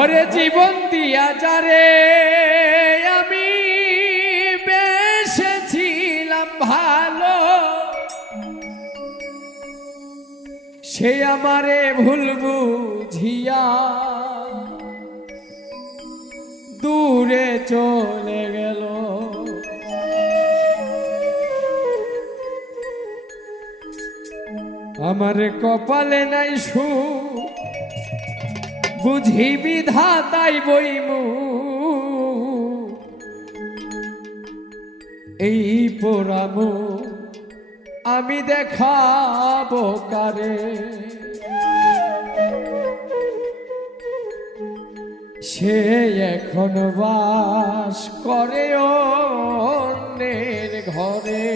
ওরে জীবন দিয়া যারে আমি বেসেছিলাম ভালো, সে আমারে ভুল বুঝিয়া দূরে চলে গেল। আমার কপালে নাই সুখ, বুঝি বিধাতাই বইমু এই পোড়ামু আমি দেখাবো কারে। সে এখন বাস করে অন্যের ঘরে।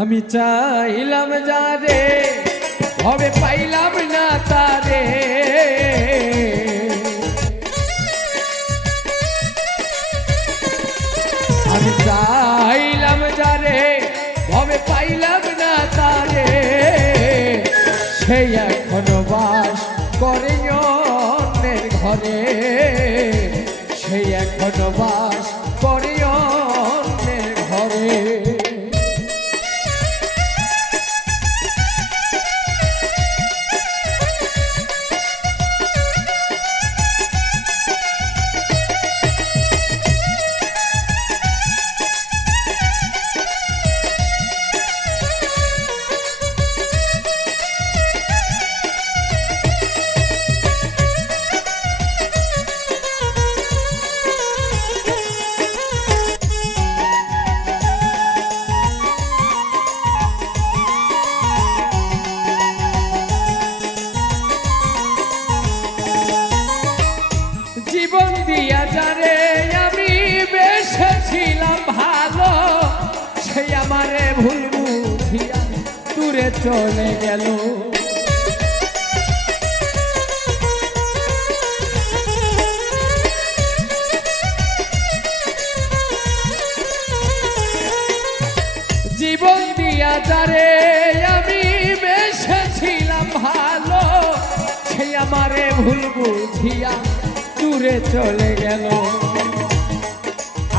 আমি চাইলাম যারে হবে পাইলাম না তারে, আমি চাইলাম যারে হবে পাইলাম না তারে। সে এখনো বাস করে অন্যের ঘরে, সে এখনো বাস করে অন্যের ঘরে। জীবন দিয়া যারে আমি বেসেছিলাম ভালো, সে আমারে ভুল বুঝিয়া দূরে চলে গেল। জীবন দিয়া যারে আমি বেসেছিলাম ভালো, সে আমারে ভুল বুঝিয়া দূরে চলে গেল।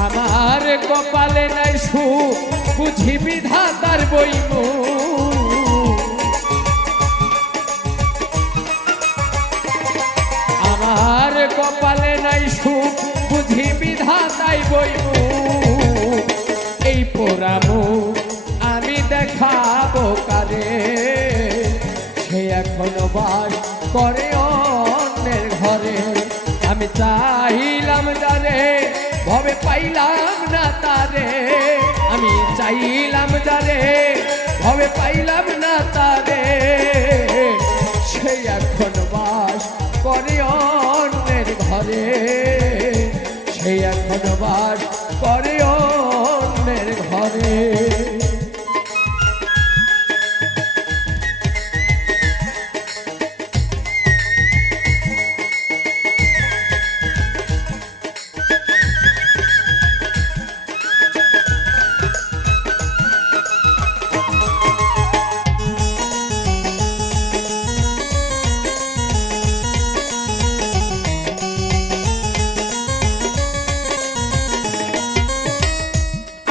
আমার কপালে নাই সুখ, বুঝি বিধাতার বইমু আমার কপালে নাই সুখ, বুঝি বিধাতাই বইমু এই পোড়ামু আমি দেখাবো কারে। সে এখনো বাস করে অন্যের ঘরে। আমি চাইলাম যারে ভবে পাইলাম না তারে, আমি চাইলাম যারে ভবে পাইলাম না তারে। সে এখন বাস করে অন্যের ঘরে, সে এখন বাস করে অন্যের ঘরে।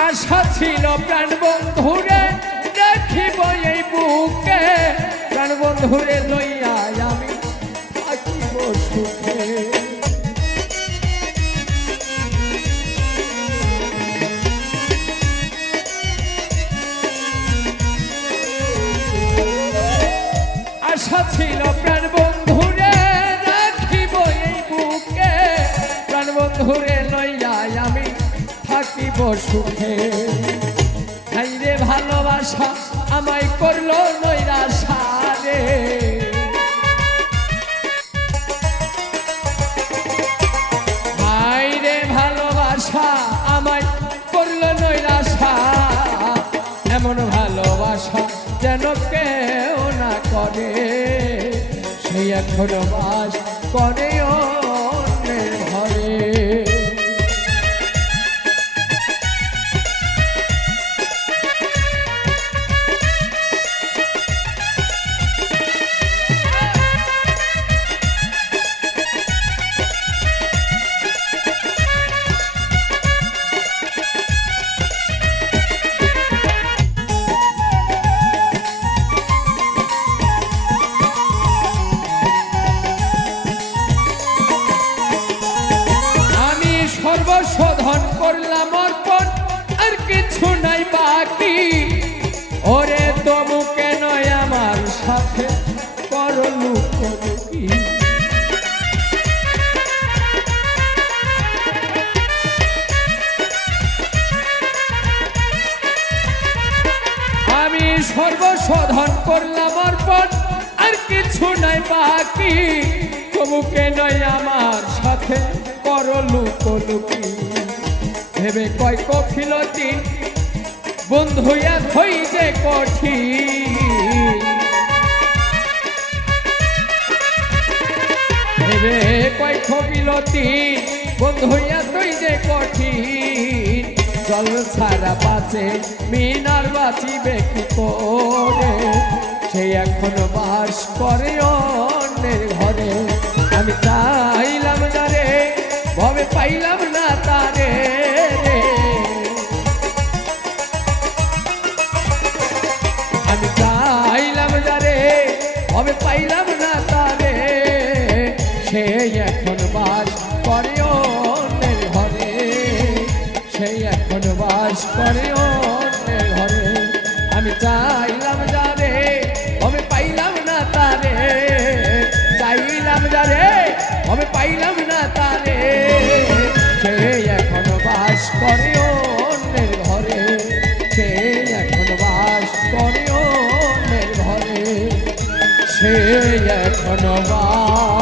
আশা ছিল প্রাণ বন্ধুরে দেখিব এই বুকে, প্রাণ বন্ধুরে লইয়া আমি থাকিব সুখে। আশা ছিল প্রাণ বন্ধুরে দেখিব এই বুকে, প্রাণ বন্ধুরে লইয়া আমি থাকিব সুখে। হাইরে ভালোবাসা আমায় করলো নৈরাশা রে, হাইরে ভালোবাসা আমায় করলো নৈরাশা। এমন ভালোবাসা যেন কেউ না করে। ঘরে, সে এখনো বাস করে অন্যের ঘরে। সর্বশোধন করলাম অর্পণ, আর কিছু নাই বাকি। ওরে তবু কেন আমার সাথে করো লুকোলুকি? আমি সর্বশোধন করলাম অর্পণ, আর কিছু নাই বাকি। তবু কেন আমার সাথে করো লুকোলুকি? ভেবে কয় কফিলতি বন্ধুয়া হই যে কঠিন, ভেবে কয় কফিলতি বন্ধুয়া হই যে কঠিন। জল ছাড়া বাঁচে মিনার বাঁচিবে কি করে? সে এখনো বাস করে অন্যের ঘরে। আমি চাইলাম যারে ভবে পাইলাম না তারে, আমি চাইলাম যারে ভবে পাইলাম না তারে। সে এখন বাস করে অন্যের ঘরে, সে এখন বাস করে অন্যের ঘরে। আমি চাইলাম যারে ভবে পাইলাম না তারে, চাইলাম যারে ভবে পাইলাম না তারে। সে এখন বাস করে অন্যের ঘরে, সে এখন বাস করে অন্যের ঘরে, সে এখন বাস